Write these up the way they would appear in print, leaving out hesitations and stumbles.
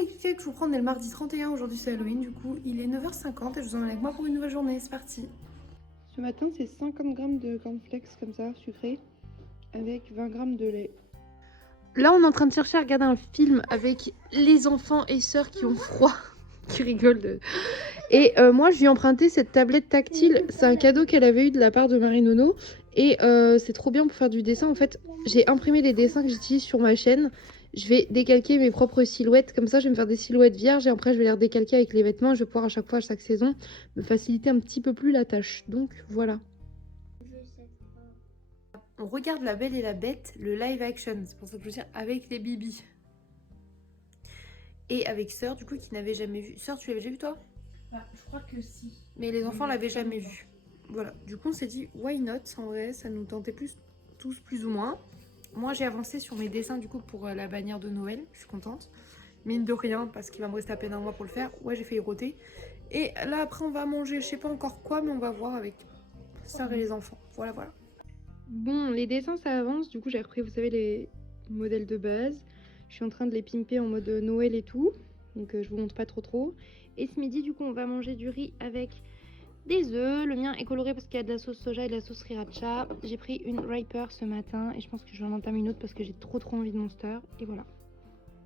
les cupcakes que je vous prends, on est le mardi 31, aujourd'hui c'est Halloween, du coup il est 9h50 et je vous emmène avec moi pour une nouvelle journée, c'est parti. Ce matin c'est 50 grammes de cornflakes comme ça, sucrés, avec 20 grammes de lait. Là on est en train de chercher à regarder un film avec les enfants et sœurs qui ont froid, qui rigolent de... Et moi je lui ai emprunté cette tablette tactile, c'est un cadeau qu'elle avait eu de la part de Marie Nono. Et c'est trop bien pour faire du dessin. En fait, j'ai imprimé les dessins que j'utilise sur ma chaîne. Je vais décalquer mes propres silhouettes. Comme ça, je vais me faire des silhouettes vierges. Et après, je vais les redécalquer avec les vêtements. Je vais pouvoir à chaque fois, à chaque saison, me faciliter un petit peu plus la tâche. Donc, voilà. On regarde La Belle et la Bête, le live action. C'est pour ça que je veux dire avec les bibis. Et avec Sœur, du coup, qui n'avait jamais vu. Sœur, tu l'avais déjà vu, toi? Je crois que si. Mais les enfants l'avaient jamais vu. Voilà, du coup on s'est dit why not, en vrai ça nous tentait tous plus ou moins. Moi j'ai avancé sur mes dessins du coup pour la bannière de Noël, je suis contente. Mine de rien parce qu'il va me rester à peine un mois pour le faire. Ouais, j'ai fait roter. Et là après on va manger, je sais pas encore quoi, mais on va voir avec Sœur et les enfants. Voilà. Bon, les dessins ça avance, du coup j'ai repris, vous savez, les modèles de base. Je suis en train de les pimper en mode Noël et tout, donc je vous montre pas trop. Et ce midi du coup on va manger du riz avec des œufs. Le mien est coloré parce qu'il y a de la sauce soja et de la sauce sriracha. J'ai pris une Riper ce matin et je pense que je vais en entamer une autre parce que j'ai trop envie de Monster. Et voilà.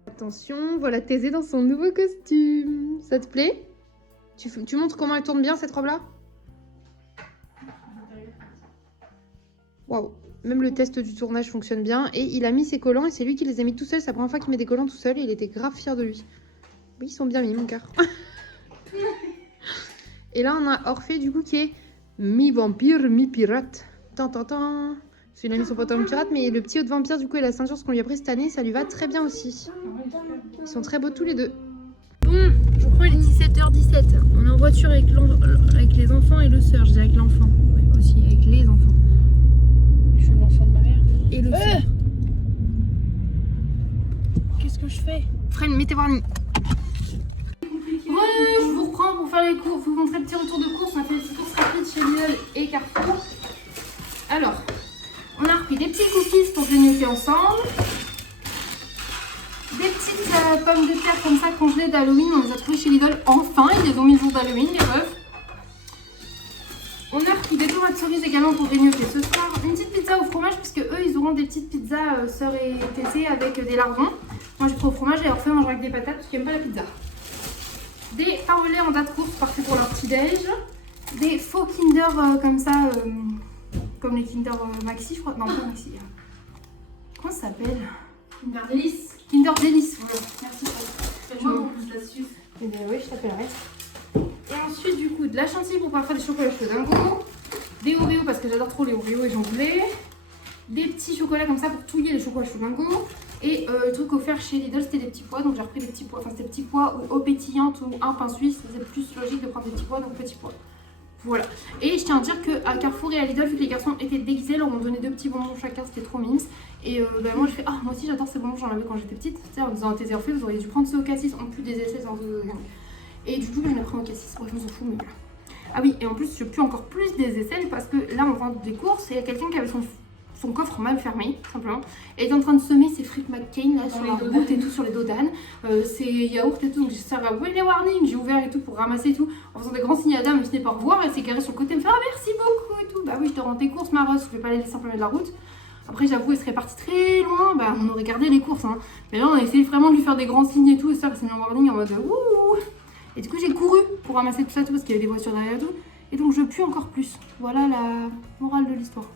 Attention, voilà Thésée dans son nouveau costume. Ça te plaît? Tu montres comment elle tourne bien cette robe là? Waouh. Même le test du tournage fonctionne bien. Et il a mis ses collants et c'est lui qui les a mis tout seul. C'est la première fois qu'il met des collants tout seul et il était grave fier de lui. Oui, ils sont bien mis mon cœur. Et là, on a Orphée, du coup, qui est mi-vampire, mi-pirate. Tant. Il a mis son pantalon pirate, mais le petit haut de vampire, du coup, et la ceinture, ce qu'on lui a pris cette année, ça lui va très bien aussi. Ils sont très beaux tous les deux. Bon, je crois qu'il est 17h17. On est en voiture avec les enfants et le sœur. Je dis avec l'enfant. Oui, aussi, avec les enfants. Je suis l'enfant de ma mère. Et le sœur. Qu'est-ce que je fais? Freine, mettez warning. Ouais, je vous reprends pour faire les courses, vous montrer le petit retour de course. On a fait des petites courses rapides chez Lidl et Carrefour. Alors, on a repris des petits cookies pour grignoter ensemble. Des petites pommes de terre comme ça congelées d'Halloween. On les a trouvées chez Lidl enfin. Ils les ont mis le jour d'Halloween, les meufs. On a repris des tomates cerises également pour grignoter ce soir. Une petite pizza au fromage, puisque eux, ils auront des petites pizzas Sœur et Thésée avec des lardons. Moi, j'ai pris au fromage et Orphée mangera avec des patates parce qu'ils n'aiment pas la pizza. Des pains au lait en date courte, parfait pour leur petit-déj. Des faux Kinder comme ça, comme les Kinder Maxi, je crois. Non, pas Maxi. Comment ça s'appelle? Kinder Délice. Kinder Délice, voilà. Merci. Fais-moi en plus là-dessus. Eh bien, oui, je t'appellerai. Et ensuite, du coup, de la chantilly pour pouvoir faire des chocolats chauds dingo. Des Oreos parce que j'adore trop les Oreos et j'en voulais. Des petits chocolats comme ça pour touiller les chocolats chauds dingo. Et le truc offert chez Lidl, c'était des petits pois. Donc j'ai repris des petits pois. Enfin, c'était petits pois ou eau pétillante ou un pain suisse. C'est plus logique de prendre des petits pois, donc petits pois. Voilà. Et je tiens à dire qu'à Carrefour et à Lidl, vu que les garçons étaient déguisés, leur ont donné 2 petits bonbons chacun. C'était trop mimes. Et moi, je fais ah, moi aussi j'adore ces bonbons. J'en avais quand j'étais petite. Tu sais, en disant à tes Orphée, vous auriez dû prendre ceux au cassis en plus des essais. Et du coup, je les pris au cassis. Moi, je me s'en fous, mais voilà. Ah oui, et en plus, je pue encore plus des aisselles parce que là, on vend des courses et il y a quelqu'un qui avait son coffre mal fermé, simplement. Et il est en train de semer ses frites McCain là, sur les routes et tout, sur les dos d'âne. Ses yaourts et tout. Donc j'ai servi à les warning, j'ai ouvert et tout pour ramasser et tout. En faisant des grands signes à dame, elle finit par revoir. Elle s'est garée sur le côté, elle me fait ah merci beaucoup et tout. Bah oui, je te rends tes courses, ma Rose, je vais pas les laisser simplement de la route. Après, j'avoue, elle serait partie très loin, bah on aurait gardé les courses. Hein. Mais là, on a essayé vraiment de lui faire des grands signes et tout. Et ça, elle s'est mis en warning en mode ouh. Et du coup, j'ai couru pour ramasser tout ça, tout, parce qu'il y avait des voitures derrière et tout. Et donc, je pue encore plus. Voilà la morale de l'histoire.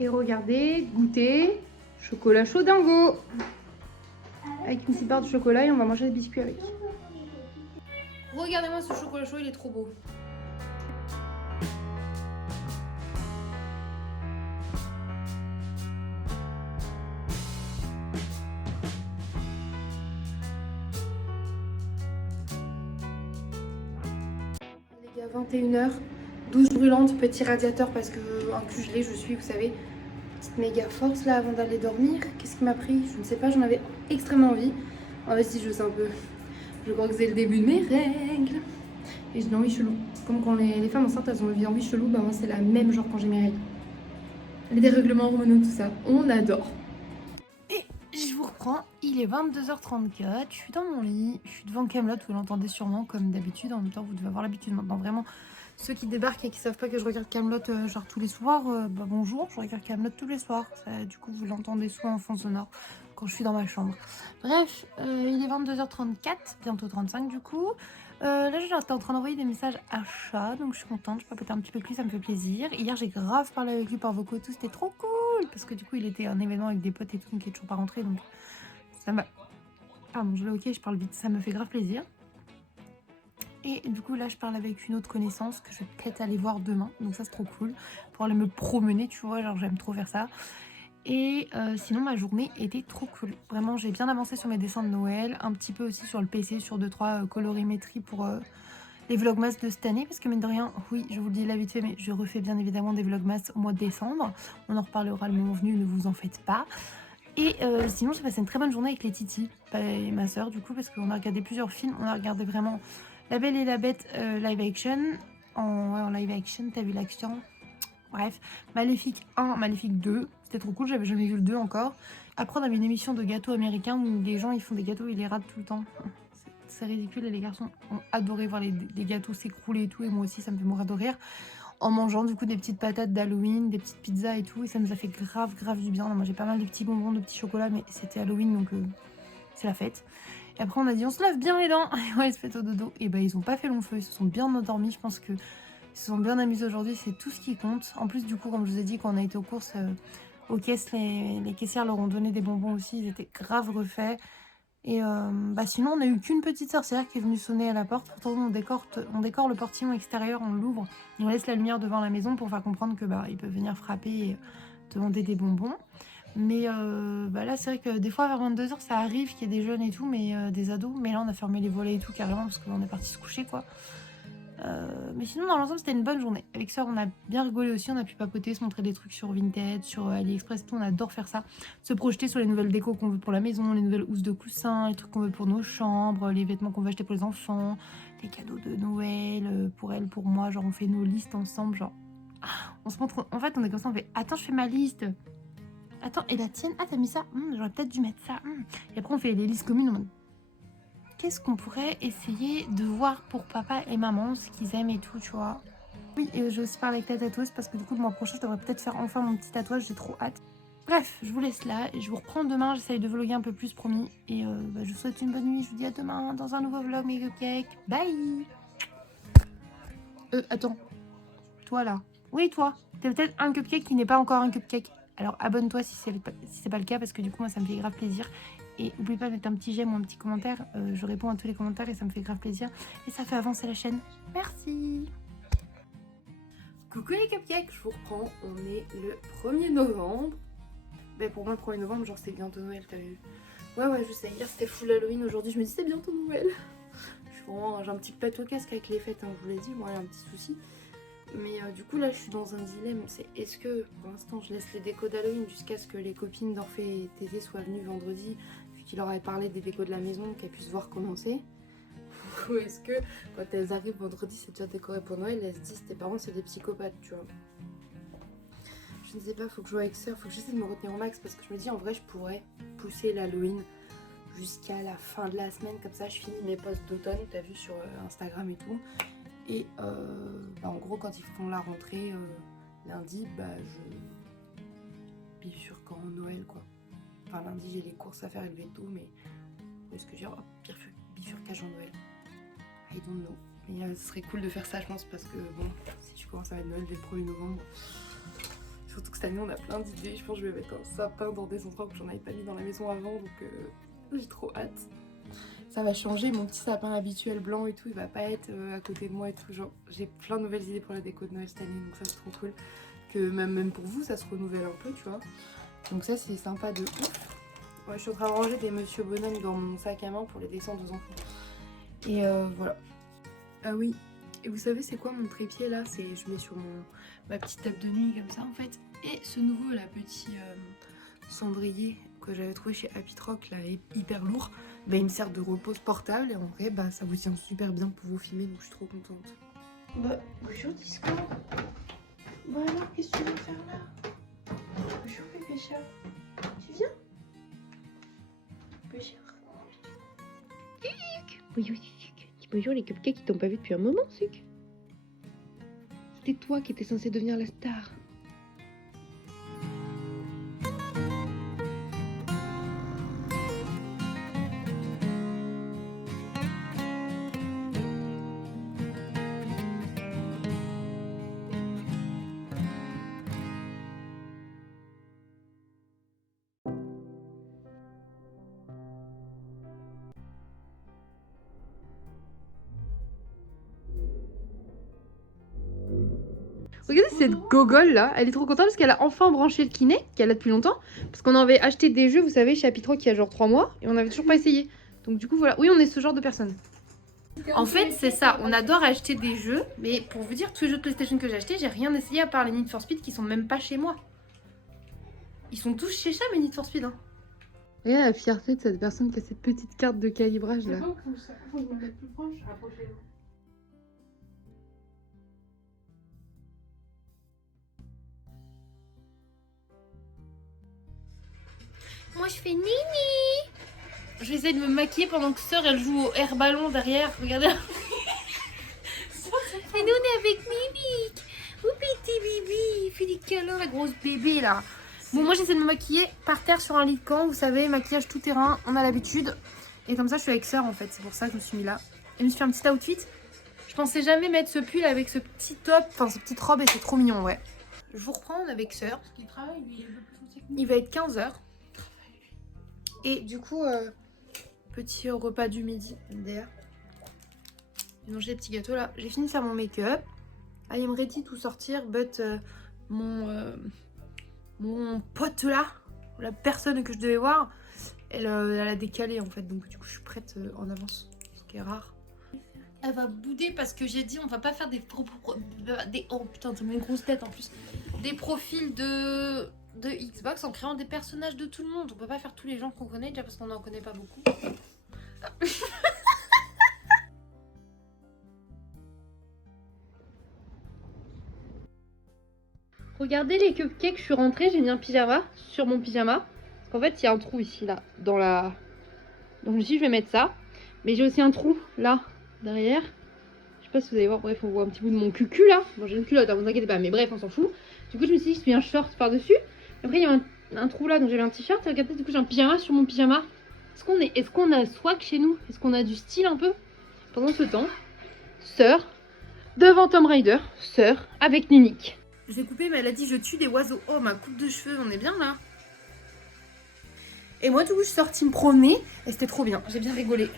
Et regardez, goûter, chocolat chaud dingo. Avec une petite barre de chocolat et on va manger des biscuits avec. Regardez-moi ce chocolat chaud, il est trop beau. Les gars, 21h, douche brûlante, petit radiateur parce que un cul gelé je suis, vous savez. Petite méga force là avant d'aller dormir. Qu'est-ce qui m'a pris? Je ne sais pas, j'en avais extrêmement envie. En fait, si je sais un peu. Je crois que c'est le début de mes règles. Et j'ai une envie chelou. Comme quand les femmes enceintes elles ont une envie chelou, bah moi c'est la même genre quand j'ai mes règles. Les dérèglements hormonaux, tout ça. On adore. Et je vous reprends reprends, il est 22h34, je suis dans mon lit, je suis devant Kaamelott, vous l'entendez sûrement comme d'habitude, en même temps vous devez avoir l'habitude maintenant vraiment. Ceux qui débarquent et qui savent pas que je regarde Kaamelott genre tous les soirs, bah bonjour, je regarde Kaamelott tous les soirs, ça, du coup vous l'entendez souvent en fond sonore quand je suis dans ma chambre. Bref, il est 22h34, bientôt 35 du coup. Là j'étais en train d'envoyer des messages à chat, donc je suis contente, je papote un petit peu avec lui, ça me fait plaisir. Hier j'ai grave parlé avec lui par vocaux et tout, c'était trop cool, parce que du coup il était à un événement avec des potes et tout, donc il est toujours pas rentré, donc ça m'a... Pardon, je vais ok, je parle vite, ça me fait grave plaisir. Et du coup là je parle avec une autre connaissance que je vais peut-être aller voir demain, donc ça c'est trop cool, pour aller me promener, tu vois, genre j'aime trop faire ça. Et sinon ma journée était trop cool, vraiment j'ai bien avancé sur mes dessins de Noël, un petit peu aussi sur le PC, sur 2-3 colorimétries pour les vlogmas de cette année, parce que mine de rien, oui je vous le dis là vite fait, mais je refais bien évidemment des vlogmas au mois de décembre, on en reparlera le moment venu, ne vous en faites pas. Et sinon j'ai passé une très bonne journée avec les Titi et ma soeur du coup, parce qu'on a regardé plusieurs films, on a regardé vraiment La Belle et la Bête live action, en live action, t'as vu l'action? Bref, Maléfique 1, Maléfique 2, c'était trop cool, j'avais jamais vu le 2 encore. Après on avait une émission de gâteaux américains où les gens ils font des gâteaux, ils les ratent tout le temps. C'est ridicule et les garçons ont adoré voir les gâteaux s'écrouler et tout, et moi aussi ça me fait mourir de rire. En mangeant du coup des petites patates d'Halloween, des petites pizzas et tout, et ça nous a fait grave du bien. On a mangé pas mal de petits bonbons, de petits chocolats, mais c'était Halloween donc c'est la fête. Et après on a dit on se lave bien les dents, et on va se fait au dodo. Et bah ils ont pas fait long feu, ils se sont bien endormis, je pense que ils se sont bien amusés aujourd'hui, c'est tout ce qui compte. En plus du coup comme je vous ai dit, quand on a été aux courses, aux caisses, les caissières leur ont donné des bonbons aussi, ils étaient grave refaits. Et bah sinon on a eu qu'une petite sorcière qui est venue sonner à la porte. Pourtant on décore le portillon extérieur, on l'ouvre et on laisse la lumière devant la maison pour faire comprendre que bah ils peuvent venir frapper et demander des bonbons. Mais bah là c'est vrai que des fois vers 22h ça arrive qu'il y ait des jeunes et tout, mais des ados. Mais là on a fermé les volets et tout carrément parce qu'on est parti se coucher quoi. Mais sinon dans l'ensemble c'était une bonne journée. Avec Sœur on a bien rigolé aussi, on a pu papoter, se montrer des trucs sur Vinted, sur AliExpress, tout, on adore faire ça. Se projeter sur les nouvelles décos qu'on veut pour la maison, les nouvelles housses de coussins, les trucs qu'on veut pour nos chambres, les vêtements qu'on veut acheter pour les enfants, les cadeaux de Noël, pour elle, pour moi, genre on fait nos listes ensemble, genre on se montre, en fait on est comme ça, on fait attends je fais ma liste, attends et la tienne, ah t'as mis ça, j'aurais peut-être dû mettre ça, et après on fait les listes communes en mode qu'est-ce qu'on pourrait essayer de voir pour papa et maman, ce qu'ils aiment et tout, tu vois. Oui, et je vais aussi parler avec ta tatoueuse parce que du coup, le mois prochain, je devrais peut-être faire enfin mon petit tatouage, j'ai trop hâte. Bref, je vous laisse là et je vous reprends demain, j'essaye de vlogger un peu plus, promis. Et bah, je vous souhaite une bonne nuit, je vous dis à demain dans un nouveau vlog, mes cupcakes. Bye. Attends, toi là. Oui, toi. T'as peut-être un cupcake qui n'est pas encore un cupcake. Alors abonne-toi si c'est pas le cas, parce que du coup, moi, ça me fait grave plaisir. Et n'oublie pas de mettre un petit j'aime ou un petit commentaire. Je réponds à tous les commentaires et ça me fait grave plaisir. Et ça fait avancer la chaîne. Merci. Coucou les cupcakes, je vous reprends, on est le 1er novembre. Ben pour moi le 1er novembre, genre c'est bientôt Noël, t'as vu? Ouais, je sais, hier c'était full Halloween, aujourd'hui je me dis c'est bientôt Noël. J'ai un petit pet au casque avec les fêtes, hein, je vous l'ai dit, moi il y a un petit souci. Mais du coup là je suis dans un dilemme, c'est est-ce que pour l'instant je laisse les décos d'Halloween jusqu'à ce que les copines d'Orphée et Tété soient venues vendredi, vu qu'il leur avait parlé des décos de la maison, qu'elles puissent voir comment c'est. Ou est-ce que quand elles arrivent vendredi c'est déjà décoré pour Noël, elles se disent tes parents c'est des psychopathes, tu vois. Je ne sais pas, faut que je joue avec ça, faut que j'essaie de me retenir au max parce que je me dis en vrai je pourrais pousser l'Halloween jusqu'à la fin de la semaine, comme ça je finis mes posts d'automne, t'as vu sur Instagram et tout. Et bah en gros quand ils font la rentrée lundi, bah je bifurque en Noël quoi. Enfin lundi j'ai les courses à faire élever tôt, mais est-ce que j'ai bifurcage en Noël? I don't know. Mais ce serait cool de faire ça je pense, parce que bon, si tu commences à mettre Noël dès le 1er novembre, surtout que cette année on a plein d'idées, je pense que je vais mettre un sapin dans des endroits que j'en avais pas mis dans la maison avant, donc j'ai trop hâte. Ça va changer, mon petit sapin habituel blanc et tout, il va pas être à côté de moi et tout, genre j'ai plein de nouvelles idées pour la déco de Noël cette année, donc ça c'est trop cool. Que même pour vous ça se renouvelle un peu, tu vois. Donc ça c'est sympa de ouf. Ouais, je suis en train de ranger des Monsieur Bonhomme dans mon sac à main pour les descendre aux enfants. Et voilà. Ah oui, et vous savez c'est quoi mon trépied là? C'est je mets sur ma petite table de nuit comme ça en fait. Et ce nouveau là, petit cendrier que j'avais trouvé chez Happy Rock là, hyper lourd, bah, il me sert de repose portable et en vrai bah ça vous tient super bien pour vous filmer, donc je suis trop contente. Bah bonjour Disco. Bah alors qu'est-ce que tu veux faire là? Bonjour bébé chat. Tu viens? Oui, Suc. Dis bonjour les cupcakes qui t'ont pas vu depuis un moment, Suc. C'était toi qui étais censé devenir la star. Regardez cette gogole là, elle est trop contente parce qu'elle a enfin branché le kiné, qu'elle a depuis longtemps. Parce qu'on avait acheté des jeux, vous savez, chez Happy Trot qui a genre 3 mois, et on avait toujours pas essayé. Donc du coup voilà, oui on est ce genre de personne. En fait c'est ça, on adore acheter des jeux, mais pour vous dire, tous les jeux de PlayStation que j'ai achetés, j'ai rien essayé à part les Need for Speed qui sont même pas chez moi. Ils sont tous chez Cham, les Need for Speed. Hein. Regarde la fierté de cette personne qui a cette petite carte de calibrage là. Faut que je me mette plus proche, rapprochez-vous. Moi je fais nini. Je vais essayer de me maquiller pendant que sœur elle joue au air ballon derrière. Regardez. Et nous on est avec Mimic. Oh petit bibi, il fait des câlins la grosse bébé là. Bon moi j'essaie de me maquiller par terre sur un lit de camp. Vous savez, maquillage tout terrain, on a l'habitude. Et comme ça je suis avec sœur en fait, c'est pour ça que je me suis mis là. Et je me suis fait un petit outfit. Je pensais jamais mettre ce pull avec ce petit top, enfin cette petite robe et c'est trop mignon ouais. Je vous reprends, on est avec sœur. Parce qu'il travaille, lui, il est un peu plus foncé que nous. Il va être 15h. Et du coup, petit repas du midi, MDR. J'ai mangé des petits gâteaux là. J'ai fini de faire mon make-up. I am ready to sortir, but mon pote là, la personne que je devais voir, elle a décalé en fait. Donc du coup, je suis prête en avance, ce qui est rare. Elle va bouder parce que j'ai dit on va pas faire des oh putain, ça met une grosse tête en plus. Des profils de Xbox en créant des personnages de tout le monde. On peut pas faire tous les gens qu'on connaît déjà parce qu'on en connaît pas beaucoup. Regardez les cupcakes, je suis rentrée, j'ai mis un pyjama sur mon pyjama. Parce qu'en fait il y a un trou ici là, dans la... Donc je me suis dit je vais mettre ça. Mais j'ai aussi un trou là, derrière. Je sais pas si vous allez voir, bref on voit un petit bout de mon cucu là. Bon j'ai une culotte, hein, vous inquiétez pas, mais bref on s'en fout. Du coup je me suis dit je mets un short par dessus. Après il y a un trou là donc j'avais un t-shirt. Regardez du coup j'ai un pyjama sur mon pyjama. Est-ce qu'on a swag chez nous? Est-ce qu'on a du style un peu? Pendant ce temps, sœur devant Tomb Raider, sœur avec Ninic. Je vais couper mais elle a dit je tue des oiseaux. Oh ma coupe de cheveux, on est bien là. Et moi du coup je suis sortie me promener et c'était trop bien, j'ai bien rigolé.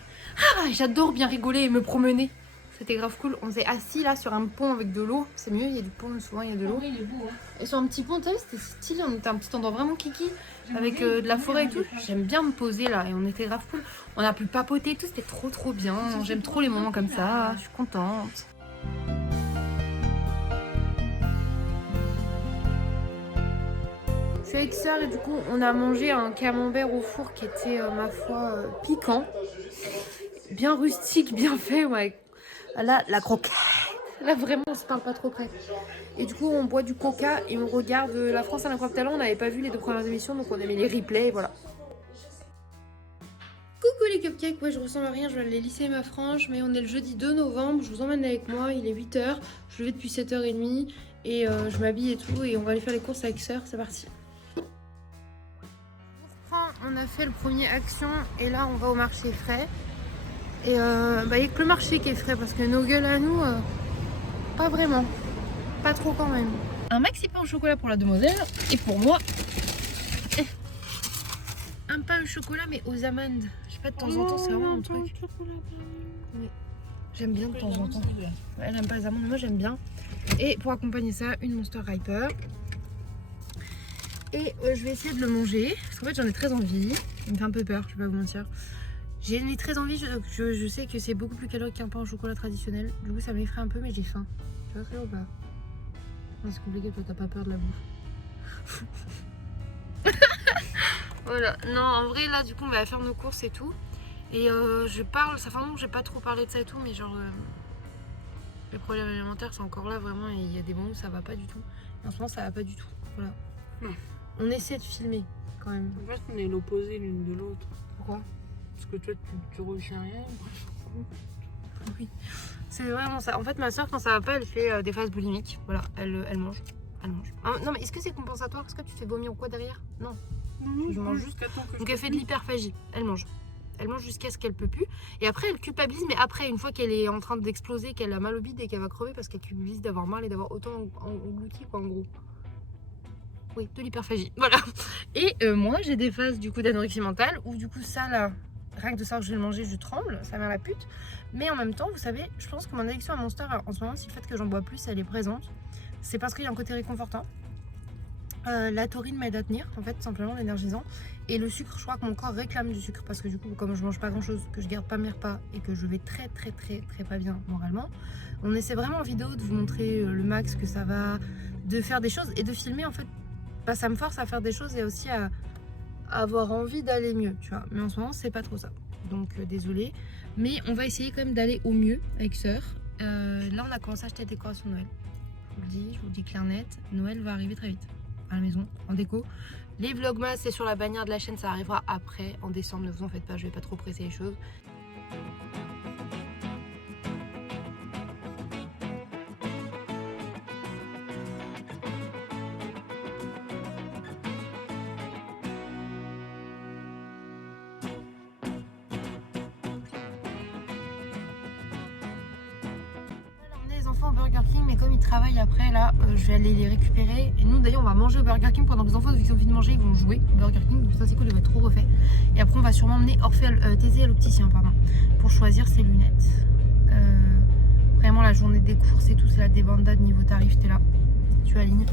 Ah j'adore bien rigoler et me promener. C'était grave cool. On s'est assis là sur un pont avec de l'eau. C'est mieux, il y a du pont souvent, il y a de l'eau. Il est beau, hein. Et sur un petit pont, t'as vu, c'était stylé. On était un petit endroit vraiment kiki avec de la forêt et tout. J'aime bien me poser là et on était grave cool. On a pu papoter et tout, c'était trop bien. J'aime trop les moments comme ça, je suis contente. Je suis avec sœur et du coup on a mangé un camembert au four qui était ma foi piquant. Bien rustique, bien fait, ouais. Là, la croquette. Là, vraiment, on se parle pas trop près. Et du coup, on boit du coca et on regarde La France à l'incroyable talent. On n'avait pas vu les 2 premières émissions, donc on a mis les replays, et voilà. Coucou les cupcakes, ouais, je ressemble à rien, je vais aller lisser ma frange, mais on est le jeudi 2 novembre, je vous emmène avec moi, il est 8h, je levais depuis 7h30, et je m'habille et tout, et on va aller faire les courses avec sœur, c'est parti. On a fait le premier action, et là, on va au marché frais. Et il n'y a que le marché qui est frais parce que nos gueules à nous, pas vraiment. Pas trop quand même. Un maxi pain au chocolat pour la demoiselle et pour moi, un pain au chocolat mais aux amandes. Je sais pas, de temps en temps, c'est vraiment un truc. Oui. J'aime bien de temps en temps. Elle n'aime pas les amandes, moi j'aime bien. Et pour accompagner ça, une Monster Hyper. Et je vais essayer de le manger parce qu'en fait j'en ai très envie. Il me fait un peu peur, je vais pas vous mentir. J'ai très envie, je sais que c'est beaucoup plus calorique qu'un pain au chocolat traditionnel. Du coup ça m'effraie un peu mais j'ai faim. Tu vois ça ou pas? Non, c'est compliqué, toi t'as pas peur de la bouffe. Voilà, non en vrai là du coup on va faire nos courses et tout. Et je parle, ça fait un moment que j'ai pas trop parlé de ça et tout, mais genre les problèmes alimentaires c'est encore là vraiment et il y a des moments où ça va pas du tout. Et en ce moment ça va pas du tout, voilà. On essaie de filmer quand même. En fait, on est l'opposé l'une de l'autre. Pourquoi? Parce que toi, tu retiens rien. Oui, c'est vraiment ça. En fait, ma soeur, quand ça va pas, elle fait des phases boulimiques. Voilà, elle mange. Elle mange. Ah, non, mais est-ce que c'est compensatoire? Est-ce que tu te fais vomir ou quoi derrière? Non. Je mange juste. Donc elle fait de l'hyperphagie. Elle mange. Elle mange jusqu'à ce qu'elle peut plus. Et après, elle culpabilise. Mais après, une fois qu'elle est en train d'exploser, qu'elle a mal au bide et qu'elle va crever parce qu'elle culpabilise d'avoir mal et d'avoir autant englouti, quoi, en gros. Oui, de l'hyperphagie. Voilà. Et moi, j'ai des phases du coup d'anorexie mentale où du coup, ça là, rien que de savoir que je vais le manger, je tremble. Ça m'a la pute. Mais en même temps, vous savez, je pense que mon addiction à Monster en ce moment, si le fait que j'en bois plus, elle est présente. C'est parce qu'il y a un côté réconfortant. La taurine m'aide à tenir, en fait, simplement l'énergisant. Et le sucre, je crois que mon corps réclame du sucre parce que du coup, comme je mange pas grand chose, que je garde pas mes repas et que je vais très pas bien moralement, on essaie vraiment en vidéo de vous montrer le max que ça va, de faire des choses et de filmer en fait. Bah, ça me force à faire des choses et aussi à avoir envie d'aller mieux, tu vois. Mais en ce moment, c'est pas trop ça. Donc, désolée. Mais on va essayer quand même d'aller au mieux avec sœur. Là, on a commencé à acheter des décorations de Noël. Je vous le dis clair net, Noël va arriver très vite. À la maison, en déco. Les vlogmas, c'est sur la bannière de la chaîne, ça arrivera après, en décembre, ne vous en faites pas, je vais pas trop presser les choses. Au Burger King, mais comme ils travaillent après là, je vais aller les récupérer. Et nous d'ailleurs on va manger au Burger King pendant que les enfants, vu qu'ils ont envie de manger, ils vont jouer au Burger King. Donc ça c'est cool, ils vont être trop refait. Et après on va sûrement emmener Thésée à l'opticien, pardon, pour choisir ses lunettes. Vraiment la journée des courses et tout, c'est la débandade niveau tarif, t'es là, tu alignes.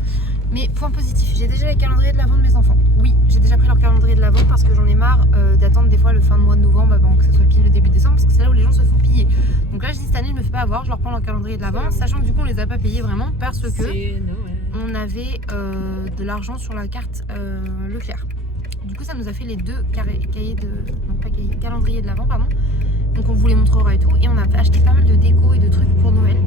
Mais point positif, j'ai déjà les calendriers de l'avant de mes enfants. Oui, j'ai déjà pris leur calendrier de l'avant parce que j'en ai marre d'attendre des fois le fin de mois de novembre avant que ça soit pile le début décembre, parce que c'est là où les gens se font piller. Donc là je dis cette année je me fais pas avoir, je leur prends leur calendrier de l'avant, sachant que du coup on les a pas payés vraiment parce que on avait de l'argent sur la carte Leclerc. Du coup ça nous a fait les deux calendriers de l'avant, pardon. Donc on vous les montrera et tout, et on a acheté pas mal de déco et de trucs pour Noël.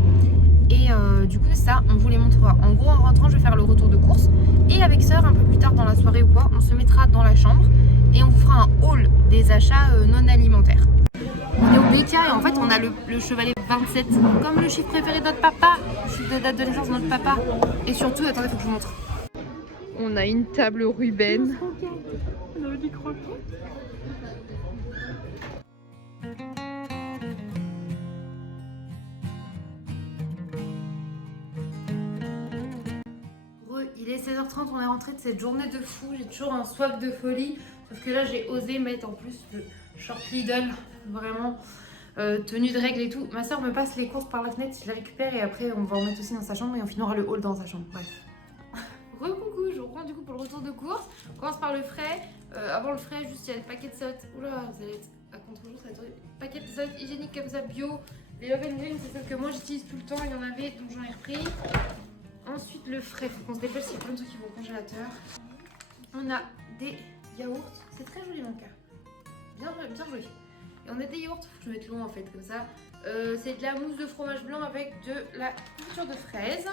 Et du coup ça on vous les montrera. En gros en rentrant je vais faire le retour de course et avec sœur un peu plus tard dans la soirée ou quoi, on se mettra dans la chambre et on vous fera un haul des achats non alimentaires. On est au BK et en fait on a le chevalet 27 comme le chiffre préféré de notre papa, le chiffre de date de naissance de notre papa. Et surtout, attendez, faut que je vous montre. On a une table Ruben. On avait dit croquet. Il est 16h30, on est rentré de cette journée de fou, j'ai toujours un soif de folie, sauf que là j'ai osé mettre en plus le short Lidl, vraiment tenue de règle et tout. Ma soeur me passe les courses par la fenêtre, je les récupère et après on va en mettre aussi dans sa chambre et on finira le haul dans sa chambre, bref. Re-coucou, je reprends du coup pour le retour de course. On commence par le frais. Avant le frais, juste il y a le paquet de salades. Oula, vous allez être à contre-jour, ça va être horrible. Paquet de salades hygiéniques comme ça, bio. Les Love & Green, c'est celles que moi j'utilise tout le temps, il y en avait, donc j'en ai repris. Ensuite le frais, faut qu'on se dépêche, il y a plein de trucs qui vont au congélateur. On a des yaourts, c'est très joli mon cas. Bien joli. Et on a des yaourts, faut que je mette long en fait, comme ça. C'est de la mousse de fromage blanc avec de la confiture de fraises.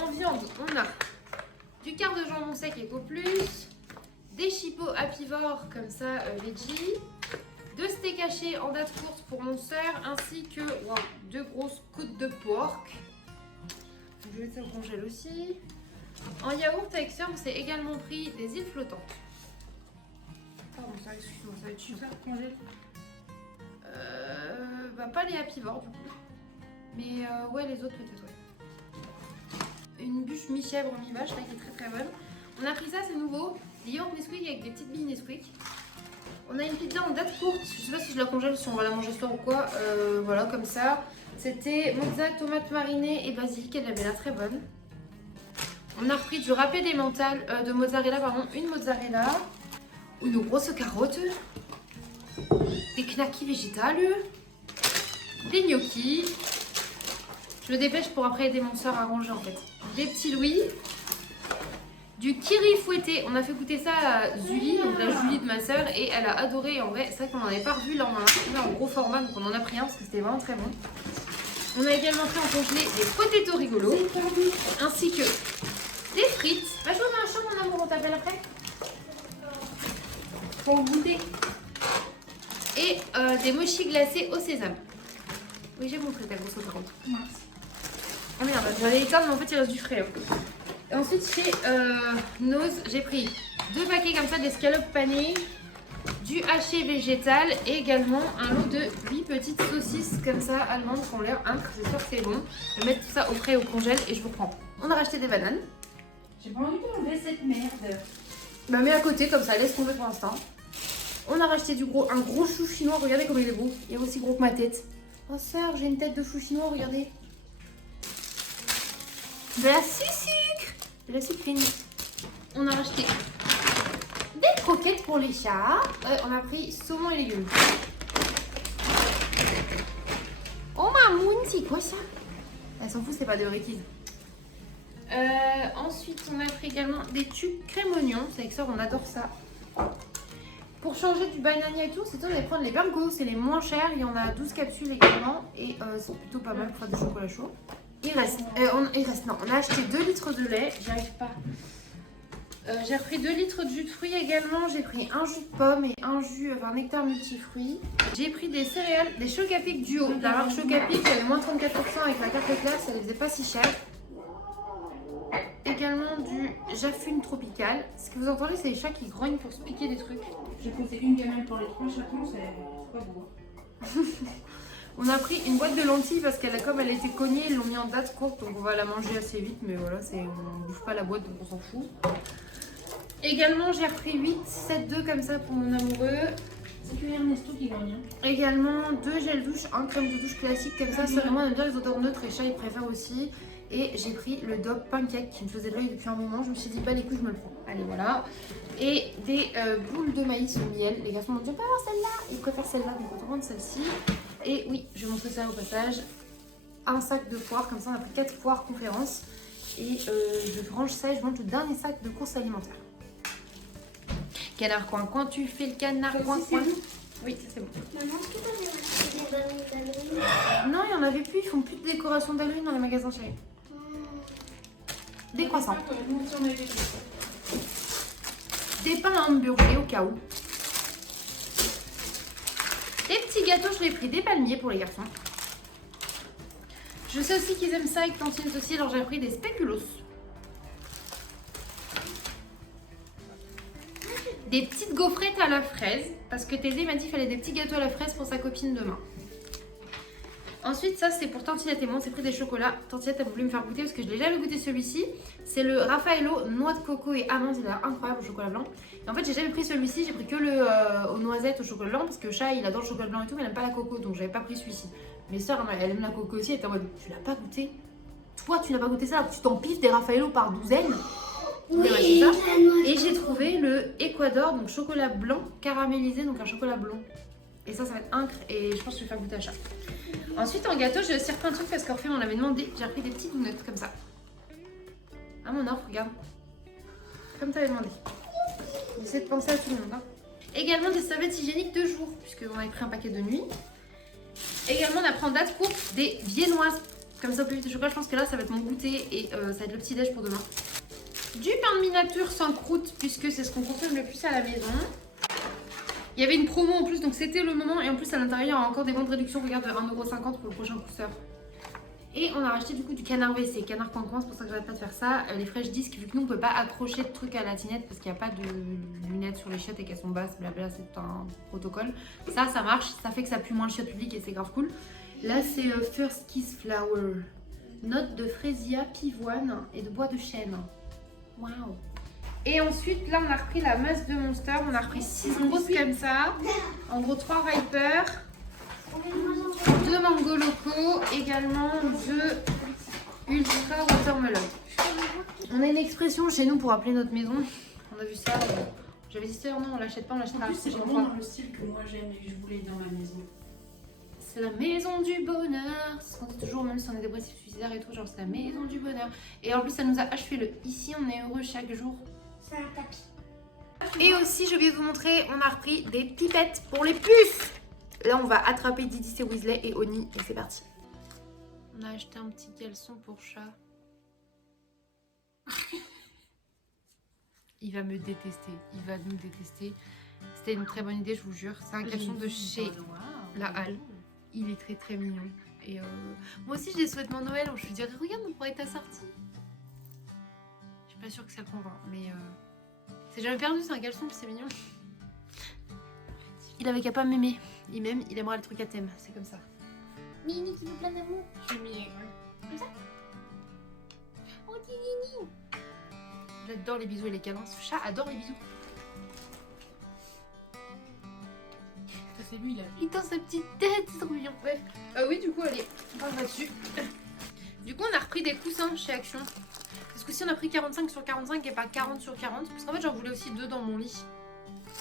En viande, on a du quart de jambon sec Eco Plus, des chipots apivores comme ça, veggie, deux steaks hachés en date courte pour mon soeur, ainsi que deux grosses côtes de porc. Je vais mettre ça au congèle aussi. En yaourt avec sœur, on s'est également pris des îles flottantes. Pardon, ça, excuse-moi, ça va être chiant. Ça congèle. Pas les apivores du coup, mais ouais, les autres peut-être, ouais. Une bûche mi-chèvre, mi-vache, là, qui est très très bonne. On a pris ça, c'est nouveau. Des yaourts Nesquik avec des petites billes Nesquik. On a une pizza en date courte. Je sais pas si je la congèle, si on va la manger ce soir ou quoi. Voilà, comme ça. C'était mozza, tomate marinée et basilic. Elle avait l'air très bonne. On a repris du râpé de mozzarella, pardon. Une mozzarella. Une grosse carotte. Des knackis végétales. Des gnocchis. Je me dépêche pour après aider mon soeur à ranger en fait. Des petits louis. Du kiri fouetté. On a fait goûter ça à Julie, donc la Julie de ma soeur, et elle a adoré. En vrai, c'est vrai qu'on n'en avait pas revu. Là, on en a trouvé en gros format, donc on en a pris un parce que c'était vraiment très bon. On a également pris en congelé des potatoes rigolos, ainsi que des frites. Va jouer dans la chambre, mon amour, on t'appelle après. Pour goûter. Et des mochis glacés au sésame. Oui, j'ai montré ta grosse par contre. Merci. Ah merde, j'allais éteindre, mais en fait il reste du frais. Et ensuite, chez Nose, j'ai pris 2 paquets comme ça d'escalopes panées, du haché végétal et également un lot de 8 petites saucisses comme ça allemandes qui ont l'air incroyables. J'espère que c'est bon. Je vais mettre tout ça au frais au congèle et je vous reprends. On a racheté des bananes. J'ai pas envie d'enlever cette merde. Bah mets à côté comme ça, laisse tomber pour l'instant. On a racheté un gros chou chinois, regardez comme il est beau. Il est aussi gros que ma tête. Oh sœur, j'ai une tête de chou chinois, regardez. De la sucre, de la sucrine. On a racheté des croquettes pour les chats. On a pris saumon et légumes. Oh mamoun, c'est quoi ça? Elle s'en fout, c'est pas de Rikiz. Ensuite, on a pris également des tubes crème oignon. C'est avec ça, on adore ça. Pour changer du banania et tout, c'est on va prendre les Bergos, c'est les moins chers. Il y en a 12 capsules également et c'est plutôt pas mal pour faire des chocolats chauds. Il reste, on a acheté 2 litres de lait, j'y arrive pas. J'ai repris 2 litres de jus de fruits également. J'ai pris un jus de pomme et un nectar multifruits. J'ai pris des céréales, des Chocapic Duo. La marque Chocapic, il y avait moins 34% avec la carte classe, ça les faisait pas si cher. Également du Jafune tropical. Ce que vous entendez, c'est les chats qui grognent pour se piquer des trucs. J'ai posé une gamelle pour les 3 chatons, c'est pas beau. On a pris une boîte de lentilles parce comme elle était cognée, ils l'ont mis en date courte, donc on va la manger assez vite, mais voilà, on bouffe pas la boîte, donc on s'en fout. Également, j'ai repris 8, 7, 2 comme ça pour mon amoureux. C'est que Ernesto qui gagne. Également 2 gels douche, un crème de douche classique comme ça. C'est vraiment, on aime bien les odeurs neutres et chat, ils préfèrent aussi. Et j'ai pris le Dop Pancake qui me faisait de l'œil depuis un moment. Je me suis dit, bah les coups, je me le prends. Allez, voilà. Et des boules de maïs au miel. Les garçons m'ont dit, on peut avoir celle-là. Ils préfèrent celle-là, donc on va prendre celle-ci. Et oui, je vais montrer ça au passage. Un sac de poires, comme ça on a pris 4 poires conférence. Et je range ça et je monte le dernier sac de courses alimentaires. Canard coin-coin, tu fais le canard coin-coin. Oui, ça c'est bon. Maman, est-ce que t'avais racheté des ballons d'Halloween? Non, il n'y en avait plus. Ils font plus de décoration d'Halloween dans les magasins chéris. Des croissants. Nous aussi, on avait Des pains à hamburger au cas où. Des petits gâteaux, je l'ai pris des palmiers pour les garçons. Je sais aussi qu'ils aiment ça avec Tantine aussi, alors j'ai pris des spéculoos. Des petites gaufrettes à la fraise, parce que Thésée m'a dit qu'il fallait des petits gâteaux à la fraise pour sa copine demain. Ensuite, ça c'est pour Tantinette et moi, on s'est pris des chocolats. Tantinette a voulu me faire goûter parce que je l'ai jamais goûté celui-ci. C'est le Raffaello noix de coco et amande, il a l'air incroyable au chocolat blanc. Et en fait, j'ai jamais pris celui-ci, j'ai pris que le aux noisettes au chocolat blanc parce que chat il adore le chocolat blanc et tout, mais il n'aime pas la coco, donc j'avais pas pris celui-ci. Mes soeurs, elles aiment la coco aussi, elle était en mode, tu l'as pas goûté? Toi, tu n'as pas goûté ça, tu t'en piffes des Raffaello par douzaine? Oui, c'est ça. Et j'ai trouvé le Ecuador, donc chocolat blanc caramélisé, donc un chocolat blond. Et ça va être incre et je pense que je vais faire goûter à chat. Ensuite, en gâteau, j'ai aussi repris un truc parce qu'Orphée m'en avait demandé. J'ai repris des petits donuts comme ça. Ah, mon offre, regarde. Comme tu avais demandé. J'essaie de penser à tout le monde. Hein. Également des serviettes hygiéniques de jour, puisqu'on avait pris un paquet de nuit. Également, on a pris en date courte des viennoises. Comme ça, au plus vite de chocolat. Je pense que là, ça va être mon goûter et ça va être le petit déj pour demain. Du pain de miniature sans croûte, puisque c'est ce qu'on consomme le plus à la maison. Il y avait une promo en plus, donc c'était le moment. Et en plus, à l'intérieur, il y a encore des bons de réduction. Regarde, 1,50€ pour le prochain pousseur. Et on a racheté du coup du canard WC, canard coin-coin, c'est pour ça que j'arrête pas de faire ça. Les Fresh Disc, vu que nous on peut pas accrocher de trucs à la tinette parce qu'il n'y a pas de lunettes sur les chiottes et qu'elles sont basses, blabla, c'est un protocole. Ça marche, ça fait que ça pue moins le chiotte public et c'est grave cool. Là, c'est First Kiss Flower. Note de fraisia, pivoine et de bois de chêne. Waouh! Et ensuite, là, on a repris la masse de Monster. On a repris 6 grosses comme ça. En gros, 3 Viper, 2 mango locaux, également 2 Ultra Watermelon. On a une expression chez nous pour appeler notre maison. On a vu ça. J'avais hésité, non, on l'achète pas, on l'achète En pas. plus, c'est vraiment dans le style que moi j'aime et que je voulais dans ma maison. C'est la maison du bonheur. C'est ce qu'on dit toujours, même si on est dépressif suicidaire et tout, genre c'est la maison du bonheur. Et en plus, ça nous a achevé le ici, on est heureux chaque jour. C'est un tapis. Et aussi, je vais vous montrer, on a repris des pipettes pour les puces. Là, on va attraper Didi, c'est Weasley et Oni et c'est parti. On a acheté un petit caleçon pour chat. Il va me détester, il va nous détester. C'était une très bonne idée, je vous jure. C'est un caleçon de chez La Halle. Il est très très mignon. Et moi aussi, j'ai des sous-vêtements Noël. Je lui dirais, regarde, on pourrait être assorti. Je suis pas sûre que ça le convainc, mais c'est jamais perdu, c'est un caleçon, puis c'est mignon. Il avait qu'à pas m'aimer. Il m'aime, il aimera le truc à thème, c'est comme ça. Mini qui veut plein d'amour. Je suis mignonne. Comme ça. Oh, Nini. J'adore les bisous et les câlins. Ce chat adore les bisous. Ça c'est lui, il a Il tend sa petite tête, c'est trop mignon. Bref. Oui, du coup, allez, on va là-dessus. Du coup, on a repris des coussins chez Action. Parce que si on a pris 45 sur 45 et pas 40 sur 40. Parce qu'en fait, j'en voulais aussi 2 dans mon lit.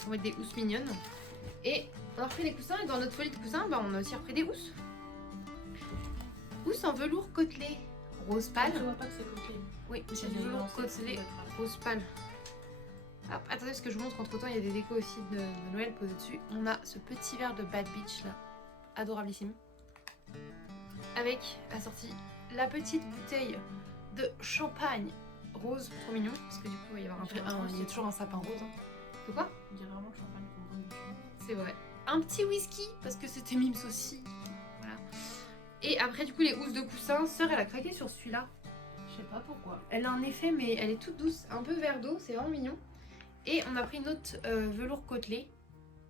On va mettre des housses mignonnes. Et on a repris des coussins. Et dans notre folie de coussins, bah, on a aussi repris des housses. Housses en velours côtelé. Rose pâle. Je vois pas que c'est côté. Oui, c'est du velours côtelé. Rose pâle. Hop, attendez, parce que je vous montre entre temps, il y a des décos aussi de Noël posés dessus. On a ce petit verre de Bad Beach là, adorabilissime. Avec assorti la petite bouteille de champagne rose, trop mignon. Parce que du coup, il va y avoir il y a toujours un sapin rose. Hein. De quoi? On dirait vraiment le champagne qu'on boit ici. C'est vrai. Un petit whisky, parce que c'était Mims aussi. Voilà. Et après, du coup, les housses de coussin, sœur, elle a craqué sur celui-là. Je sais pas pourquoi. Elle a un effet, mais elle est toute douce, un peu vert d'eau, c'est vraiment mignon. Et on a pris une autre velours côtelé.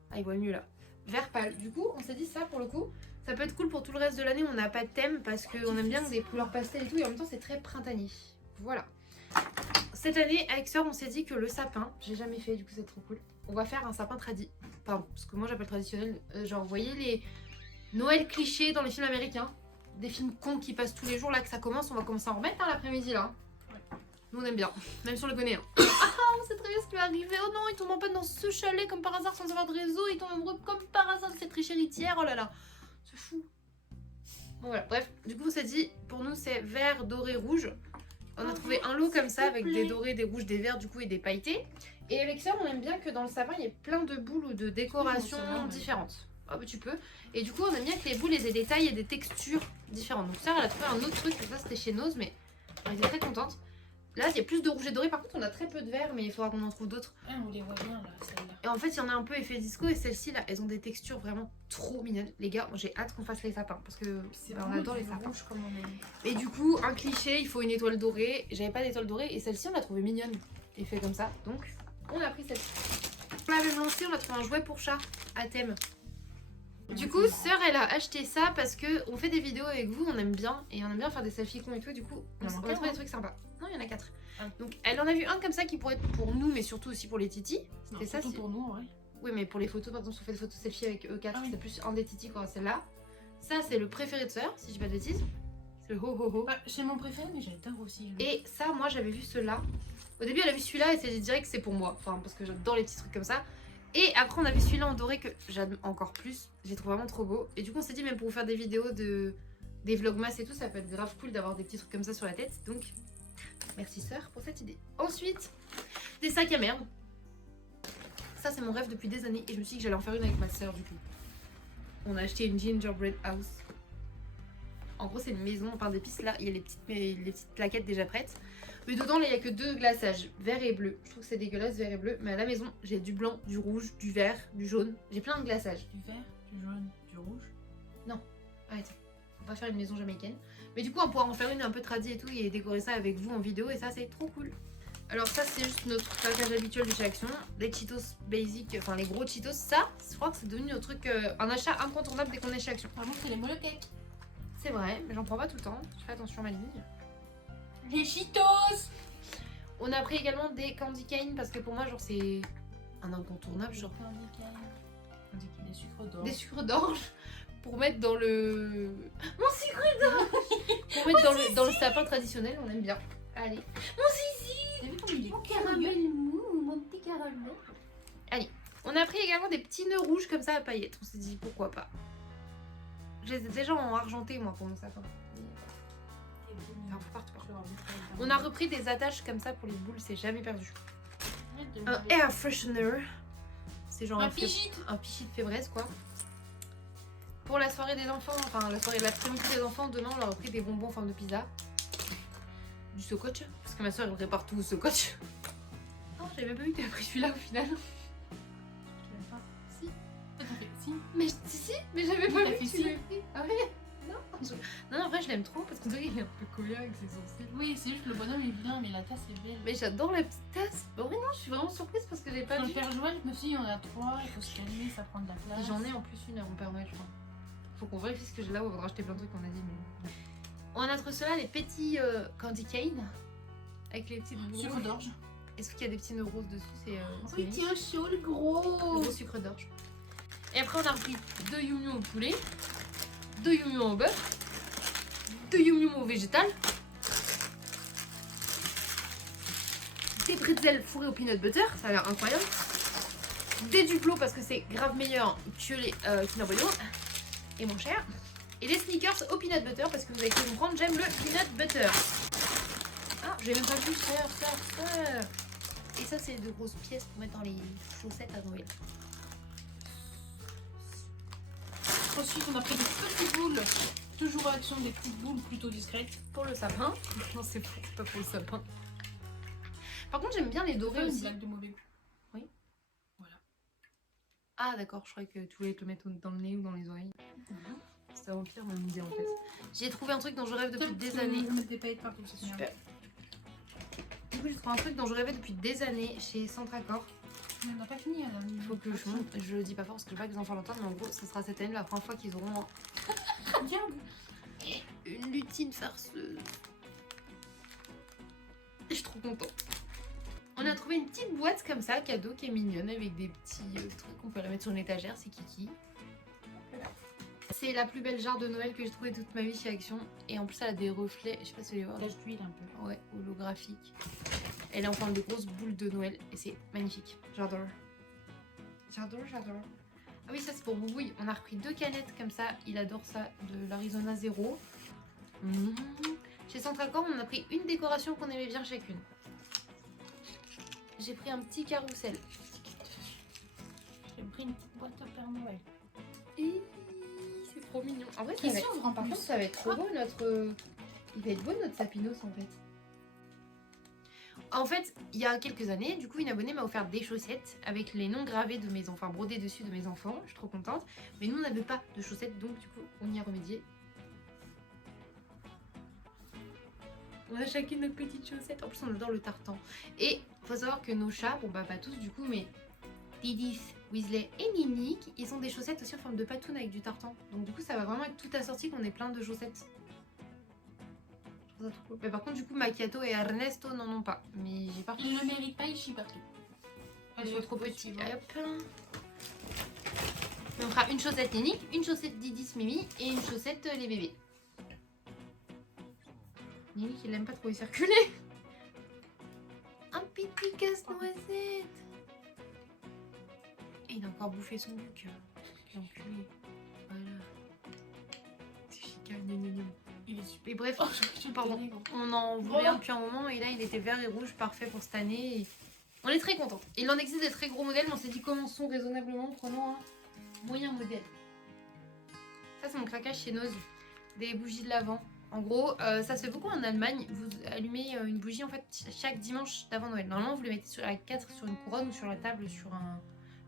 Ah, il voit mieux là. Vert pâle. Du coup, on s'est dit ça pour le coup. Ça peut être cool pour tout le reste de l'année. On n'a pas de thème parce qu'on aime bien des couleurs pastel et tout. Et en même temps, c'est très printanier. Voilà. Cette année, avec sœur, on s'est dit que le sapin, j'ai jamais fait, du coup, c'est trop cool. On va faire un sapin tradi. Pardon, parce que moi j'appelle traditionnel. Genre, vous voyez les Noël clichés dans les films américains. Des films cons qui passent tous les jours là que ça commence. On va commencer à en remettre l'après-midi là. Nous on aime bien, même si on le connaît. Hein. Ah, on sait très bien ce qui va arriver. Oh non, il tombe en panne dans ce chalet comme par hasard sans avoir de réseau. Il tombe amoureux comme par hasard de cette riche héritière. Oh là là, c'est fou. Bon, voilà, bref, du coup on s'est dit, pour nous c'est vert, doré, rouge. On a trouvé un lot comme ça avec des dorés, des rouges, des verts du coup et des pailletés. Et avec ça on aime bien que dans le sapin il y ait plein de boules ou de décorations différentes. Ah bah tu peux. Et du coup on aime bien que les boules aient des tailles et des textures différentes. Donc ça elle a trouvé un autre truc, ça c'était chez Nose mais on était très contente. Là il y a plus de rouge et doré, par contre on a très peu de vert mais il faudra qu'on en trouve d'autres. Ah, on les voit bien là, celle-là. Et en fait il y en a un peu effet disco et celles-ci là elles ont des textures vraiment trop mignonnes. Les gars j'ai hâte qu'on fasse les sapins parce que on adore les sapins. Rouge comme on aime. Et du coup un cliché, il faut une étoile dorée. J'avais pas d'étoile dorée et celle-ci on l'a trouvée mignonne et fait comme ça. Donc on a pris celle-ci. On l'a même lancé, on a trouvé un jouet pour chat à thème. Du coup, sœur, elle a acheté ça parce que on fait des vidéos avec vous, on aime bien et on aime bien faire des selfies cons et tout. Et du coup, on a trouvé des trucs sympas. Non, il y en a 4. Donc, elle en a vu un comme ça qui pourrait être pour nous, mais surtout aussi pour les titis. C'était ça. Surtout pour nous, ouais. Oui, mais pour les photos, par exemple, si on fait des photos selfie avec E4, Ah oui. c'est plus un des titis quoi, celle-là. Ça, c'est le préféré de sœur, si je dis pas de bêtises. C'est le ho ho ho. Bah, c'est mon préféré, mais j'adore aussi. Et ça, moi, j'avais vu ceux-là. Au début, elle a vu celui-là et c'est direct que c'est pour moi. Enfin, parce que j'adore les petits trucs comme ça. Et après, on a vu celui-là en doré que j'aime encore plus. J'ai trouvé vraiment trop beau. Et du coup, on s'est dit, même pour vous faire des vidéos des vlogmas et tout, ça peut être grave cool d'avoir des petits trucs comme ça sur la tête. Donc, merci sœur pour cette idée. Ensuite, des sacs à merde. Ça, c'est mon rêve depuis des années. Et je me suis dit que j'allais en faire une avec ma sœur du coup. On a acheté une gingerbread house. En gros, c'est une maison en pain d'épices. Là, il y a les petites plaquettes déjà prêtes. Mais dedans, là, il n'y a que 2 glaçages, vert et bleu. Je trouve que c'est dégueulasse, vert et bleu. Mais à la maison, j'ai du blanc, du rouge, du vert, du jaune. J'ai plein de glaçages. Du vert, du jaune, du rouge. Arrêtez. On va faire une maison jamaïcaine. Mais du coup, on pourra en faire une un peu tradie et tout et décorer ça avec vous en vidéo. Et ça, c'est trop cool. Alors ça, c'est juste notre package habituel de chez Action. Les Cheetos basic, enfin les gros Cheetos. Ça, je crois que c'est devenu notre truc, un achat incontournable dès qu'on est chez Action. Par contre, c'est les molokeks. C'est vrai, mais j'en prends pas tout le temps. Je fais attention à ma ligne. Les Cheetos. On a pris également des candy cane parce que pour moi, genre, c'est un incontournable. Genre Des sucres d'or. des sucres d'orge pour mettre dans le... Mon sucre d'orge. Pour mettre dans le sapin traditionnel, on aime bien. Allez. Mon zizi. T'as vu comme il est Mon curieux. caramel mou, mon petit caramel. Allez, on a pris également des petits nœuds rouges comme ça à paillettes. On s'est dit pourquoi pas. Je les ai déjà en argenté moi pour mon sapin. Enfin, partout. On a repris des attaches comme ça pour les boules, c'est jamais perdu. Un air freshener. C'est genre Un pichit. un pichit de fébreze quoi. Pour la soirée des enfants, enfin la soirée de l'après-midi des enfants, demain on leur a pris des bonbons en forme de pizza. Du scotch, parce que ma soeur elle prépare tout au scotch. Oh, j'avais même pas vu que t'avais pris celui-là au final. Mais si, mais j'avais Oui, pas t'as vu fait que tu si. l'avais pris. Ah ouais. Non, en vrai, je l'aime trop parce qu'on dirait qu'il est un peu collé avec ses sourcils. Oui, c'est juste le bonhomme est bien, mais la tasse est belle. Mais j'adore la petite tasse. Bah oui, non, je suis vraiment surprise parce que j'avais pas Pour le vu. Père Joël, je me suis dit, il y en a 3, il faut se calmer, ça prend de la place. J'en ai en plus une à mon Père Noël, je crois. Faut qu'on vérifie ce que j'ai là, on va racheter plein de trucs qu'on a dit. Mais... On a entre cela les petits candy cane avec les petites boules. Sucre d'orge. Est-ce qu'il y a des petits nœuds roses dessus? C'est Oui, tiens, chaud, le gros. gros sucre d'orge. Et après, on a repris 2 yum yum au poulet, 2 yum yum au bœuf, 2 yum yum au végétal, des pretzels fourrés au peanut butter, ça a l'air incroyable, des Duplo parce que c'est grave meilleur que les Kinder Bueno et moins cher, et des sneakers au peanut butter parce que vous avez pu comprendre, j'aime le peanut butter. Ah, j'ai même pas vu faire. Et ça, c'est de grosses pièces pour mettre dans les chaussettes à Noël. Ensuite, on a pris des petites boules. Toujours action des petites boules plutôt discrètes. Pour le sapin. Non, c'est pas pour le sapin. Par contre, j'aime bien les C'est dorés une aussi. blague de mauvais goût. Ah, d'accord, je croyais que tu voulais te le mettre dans le nez ou dans les oreilles. C'était un pire même idée en fait. J'ai trouvé un truc dont je rêve depuis des années. Je vais mettre des paillettes partout, c'est Super. Du coup, j'ai trouvé un truc dont je rêvais depuis des années chez Centracor. On n'a pas fini, Adam. Il faut que je monte. Je le dis pas fort parce que je veux pas que les enfants l'entendent, mais en gros, ce sera cette année la première fois qu'ils auront Regarde. une lutine farceuse. Je suis trop contente. On a trouvé une petite boîte comme ça, cadeau, qui est mignonne, avec des petits trucs qu'on peut la mettre sur une étagère, c'est Kiki. C'est la plus belle jarre de Noël que j'ai trouvée toute ma vie chez Action. Et en plus, elle a des reflets, je sais pas si vous les voir. Tache d'huile un peu. Ouais, holographique. Elle est en forme de grosses boules de Noël et c'est magnifique. J'adore. J'adore. Ah oui, ça c'est pour Boubouille. On a repris 2 canettes comme ça. Il adore ça, de l'Arizona Zero. Chez Centracor, on a pris une décoration qu'on aimait bien chacune. J'ai pris un petit carrousel. J'ai pris une petite boîte au Père Noël. C'est trop mignon. En vrai, Qui s'ouvre en par plus. contre, ça va être trop beau notre... Il va être beau notre Sapinos en fait. En fait, il y a quelques années, du coup, une abonnée m'a offert des chaussettes avec les noms gravés de mes enfants, brodés dessus de mes enfants. Je suis trop contente. Mais nous, on n'avait pas de chaussettes, donc du coup, on y a remédié. On a chacune notre petite chaussette. En plus, on adore le tartan. Et faut savoir que nos chats, bon bah pas tous du coup, mais Didis, Weasley et Ninic, ils ont des chaussettes aussi en forme de patoune avec du tartan. Donc du coup, ça va vraiment être tout assorti qu'on ait plein de chaussettes. Je trouve ça trop cool. Mais par contre, du coup, Macchiato et Ernesto n'en ont pas. Mais j'ai pas. Il ne le mérite pas, il chie partout. Ils sont trop petits. Hop. On fera une chaussette Ninic, une chaussette Didis Mimi et une chaussette les bébés. Ninic, il aime pas trop y circuler. Un petit casse-noisette. Et il a encore bouffé son buc. L'enculé. Voilà. C'est chica, gna gna gna. Il est super. Et bref, Je pardon. tenais, gros. On en voulait un depuis un moment et là il était vert et rouge, parfait pour cette année. Et on est très contents. Il en existe des très gros modèles, mais on s'est dit commençons raisonnablement, prenons un moyen modèle. Ça c'est mon craquage chez Noz, des bougies de l'Avent. En gros, ça se fait beaucoup en Allemagne. Vous allumez une bougie en fait chaque dimanche d'avant Noël. Normalement, vous les mettez sur la 4 sur une couronne ou sur la table sur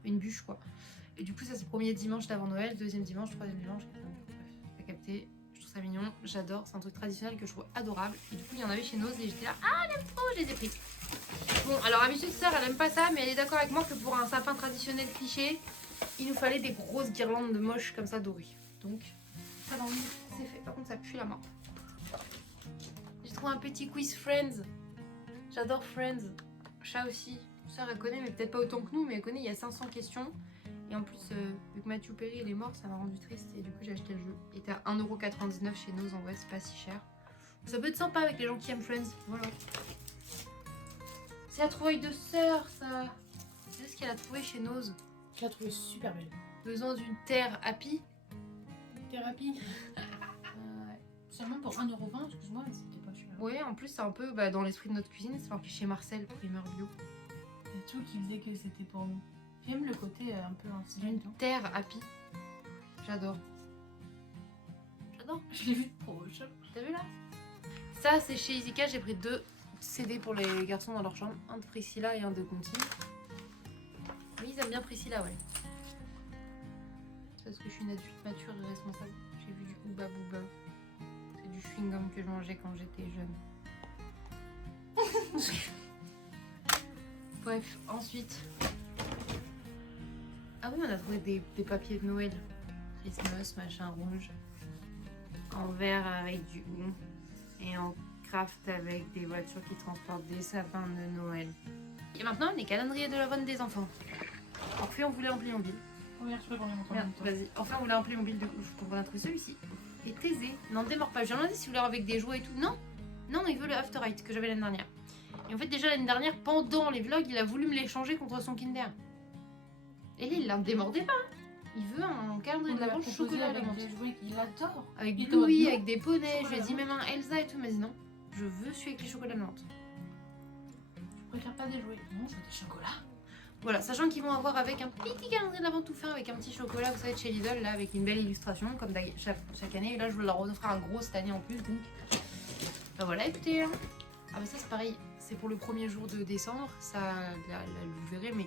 une bûche quoi. Et du coup, ça c'est le premier dimanche d'avant Noël, deuxième dimanche, troisième dimanche, quatrième. Bref, t'as capté. Je trouve ça mignon, j'adore. C'est un truc traditionnel que je trouve adorable. Et du coup, il y en avait chez Noz et j'étais là, ah, elle aime trop, je les ai pris. Bon, alors ma petite sœur, elle aime pas ça, mais elle est d'accord avec moi que pour un sapin traditionnel cliché, il nous fallait des grosses guirlandes de moches comme ça dorées. Donc, ça dans le livre, c'est fait. Par contre, ça pue la main. J'ai trouvé un petit quiz Friends. J'adore Friends. Chat aussi. Ma sœur, elle connaît, mais peut-être pas autant que nous, mais elle connaît. Il y a 500 questions. Et en plus, vu que Matthew Perry il est mort, ça m'a rendu triste. Et du coup, j'ai acheté le jeu. Il était à 1,99€ chez nous. En vrai, c'est pas si cher. Ça peut être sympa avec les gens qui aiment Friends. Voilà. C'est la trouvaille de sœur, ça. C'est ce qu'elle a trouvé chez Noz. Je l'ai trouvée super belle. Besoin d'une terre happy. Thérapie. Ouais. Seulement pour 1,20€, excuse-moi, mais c'était pas cher. Ouais, en plus, c'est un peu dans l'esprit de notre cuisine. C'est marqué chez Marcel, primeur bio. Il y a tout qui faisait que c'était pour nous. J'aime le côté un peu ancien. D'une terre happy. J'adore. J'adore. Je l'ai vu de proche. T'as vu là? Ça, c'est chez Izika. J'ai pris 2 CD pour les garçons dans leur chambre. Un de Priscilla et un de Conti. Oui, ils aiment bien Priscilla, ouais. parce que je suis une adulte mature et responsable. J'ai vu du Booba Booba. C'est du chewing-gum que je mangeais quand j'étais jeune. Bref, ensuite. Ah oui, on a trouvé des papiers de Noël. Christmas, machin rouge. En verre avec du hou. Et en craft avec des voitures qui transportent des sapins de Noël. Et maintenant, les calendriers de l'Avent des enfants. Enfin, on voulait un Playmobil. Regarde, je peux prendre mon temps. Merde, vas-y. Enfin, on voulait un Playmobil de ouf. Donc, on a trouvé celui-ci. Et Thésée. Non, démord pas. J'ai demandé si vous voulez avec des jouets et tout. Non. Non, il veut le After Eight que j'avais l'année dernière. Et en fait, déjà l'année dernière, pendant les vlogs, il a voulu me l'échanger contre son Kinder. Et là, il l'a démordé pas. Il veut un calendrier de l'Avent chocolat à la menthe. Des jouets qu'il adore. Avec Il Bluey, t'en- avec des poneys. Je Chocolat lui ai dit à même un Elsa et tout. Il m'a dit non. Je veux celui avec les chocolats de menthe. Je préfère pas des jouets. Non, je veux des chocolats. Voilà, sachant qu'ils vont avoir avec un petit calendrier de l'Avent tout fin, avec un petit chocolat, vous savez, de chez Lidl, là, avec une belle illustration, comme chaque année. Et là, je veux leur offrir un gros cette année en plus, donc. Bah voilà, écoutez. Hein. Ah, bah ça, c'est pareil. C'est pour le premier jour de décembre. Ça, là vous verrez, mais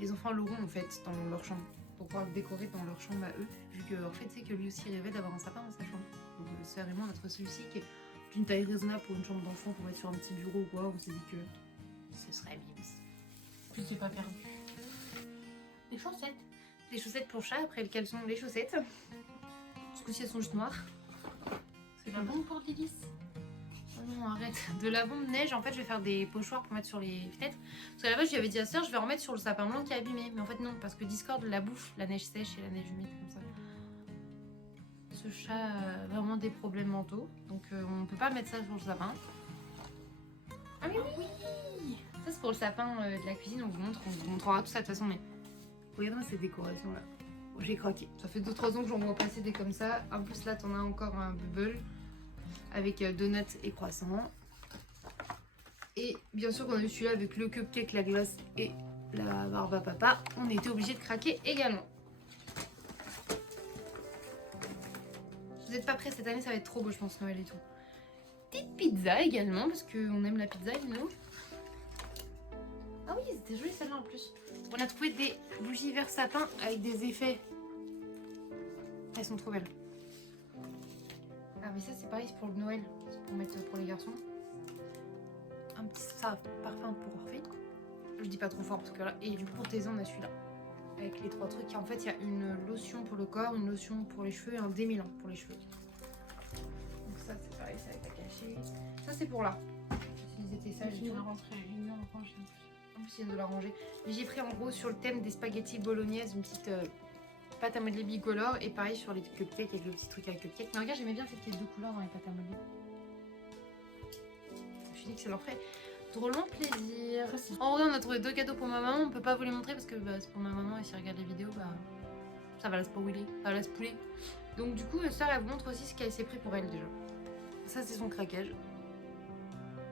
les enfants l'auront, en fait, dans leur chambre. Pour pouvoir le décorer dans leur chambre à eux. Vu que, en fait, c'est que lui aussi rêvait d'avoir un sapin dans sa chambre. Donc, c'est vraiment notre celui-ci qui est d'une taille raisonnable pour une chambre d'enfant, pour mettre sur un petit bureau ou quoi. On s'est dit que ce serait mimes. Puis c'est pas perdu. Des chaussettes. Des chaussettes pour chat, après le caleçon, les chaussettes. Ce coup-ci, elles sont juste noires. C'est la bombe pour Lilis. Oh non, arrête. De la bombe neige, en fait, je vais faire des pochoirs pour mettre sur les fenêtres. Parce qu'à la base, je lui avais dit à Sœur, je vais remettre sur le sapin blanc qui est abîmé. Mais en fait, non, parce que Discord la bouffe, la neige sèche et la neige humide, comme ça. Ce chat a vraiment des problèmes mentaux. Donc, on peut pas mettre ça sur le sapin. Ah, mais oui! Ça, c'est pour le sapin de la cuisine, on vous montrera tout ça de toute façon. Mais regardez ces décorations là. Oh, j'ai craqué. Ça fait 2-3 ans que j'en vois passer des comme ça. En plus, là, t'en as encore un bubble avec donuts et croissants. Et bien sûr qu'on a eu celui-là avec le cupcake, la glace et la barbe à papa. On était obligé de craquer également. Vous n'êtes pas prêts cette année, ça va être trop beau, je pense, Noël et tout. Petite pizza également, parce qu'on aime la pizza, nous. Ah oui, c'était joli celle-là en plus. On a trouvé des bougies vert sapin avec des effets. Elles sont trop belles. Ah mais ça c'est pareil, c'est pour le Noël. C'est pour mettre pour les garçons. Un petit parfum pour Orphée. Je dis pas trop fort parce que là. Et du coup pour Thésée on a celui-là. Avec les 3 trucs. Et en fait il y a une lotion pour le corps, une lotion pour les cheveux et un démêlant pour les cheveux. Donc ça c'est pareil, ça va être caché. Ça c'est pour là. S'ils étaient sages. J'ai une rentrée, une rangée. En plus, il vient de la ranger. J'ai pris en gros sur le thème des spaghettis bolognaise, une petite pâte à modeler bicolore. Et pareil sur les cupcakes avec le petit truc avec cupcake. Mais regarde, j'aimais bien cette caisse de couleurs dans les pâtes à modeler. Je me suis dit que ça leur ferait drôlement plaisir. En vrai, on a trouvé 2 cadeaux pour ma maman. On peut pas vous les montrer parce que bah, c'est pour ma maman. Et si elle regarde les vidéos, bah, ça va la spoiler. Ça va la spouler. Donc, du coup, Sœur, elle vous montre aussi ce qu'elle s'est pris pour elle déjà. Ça, c'est son craquage.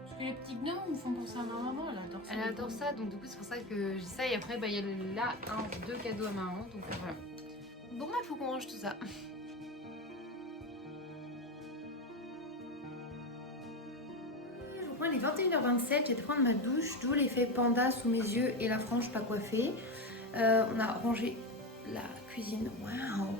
Parce que les petits gnomes me font penser à ma maman, elle adore ça. Elle adore ça, donc du coup c'est pour ça que je dis ça. Et après bah, il y a là 2 cadeaux à maman, donc voilà. Bon bah il faut qu'on range tout ça. Donc moi il est 21h27, j'ai été prendre ma douche, d'où l'effet panda sous mes yeux et la frange pas coiffée. On a rangé la cuisine, waouh.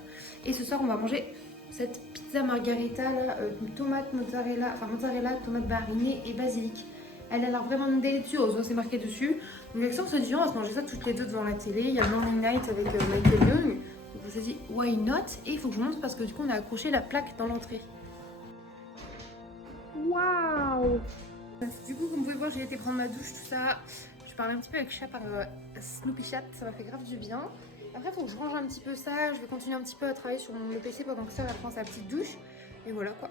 Et ce soir on va manger cette pizza margarita là, tomate mozzarella, enfin mozzarella, tomate marinée et basilic. Elle a l'air vraiment délicieuse, c'est marqué dessus. Donc avec ça on s'est dit on va se manger ça toutes les deux devant la télé. Il y a Morning Night avec Michael Young. Donc on s'est dit why not. Et il faut que je vous montre parce que du coup on a accroché la plaque dans l'entrée. Waouh. Du coup comme vous pouvez voir j'ai été prendre ma douche, tout ça. Je parlais un petit peu avec Chat par Snoopy Chat, ça m'a fait grave du bien. Après, il faut que je range un petit peu ça. Je vais continuer un petit peu à travailler sur le PC pendant que ça, elle prend sa petite douche. Et voilà quoi.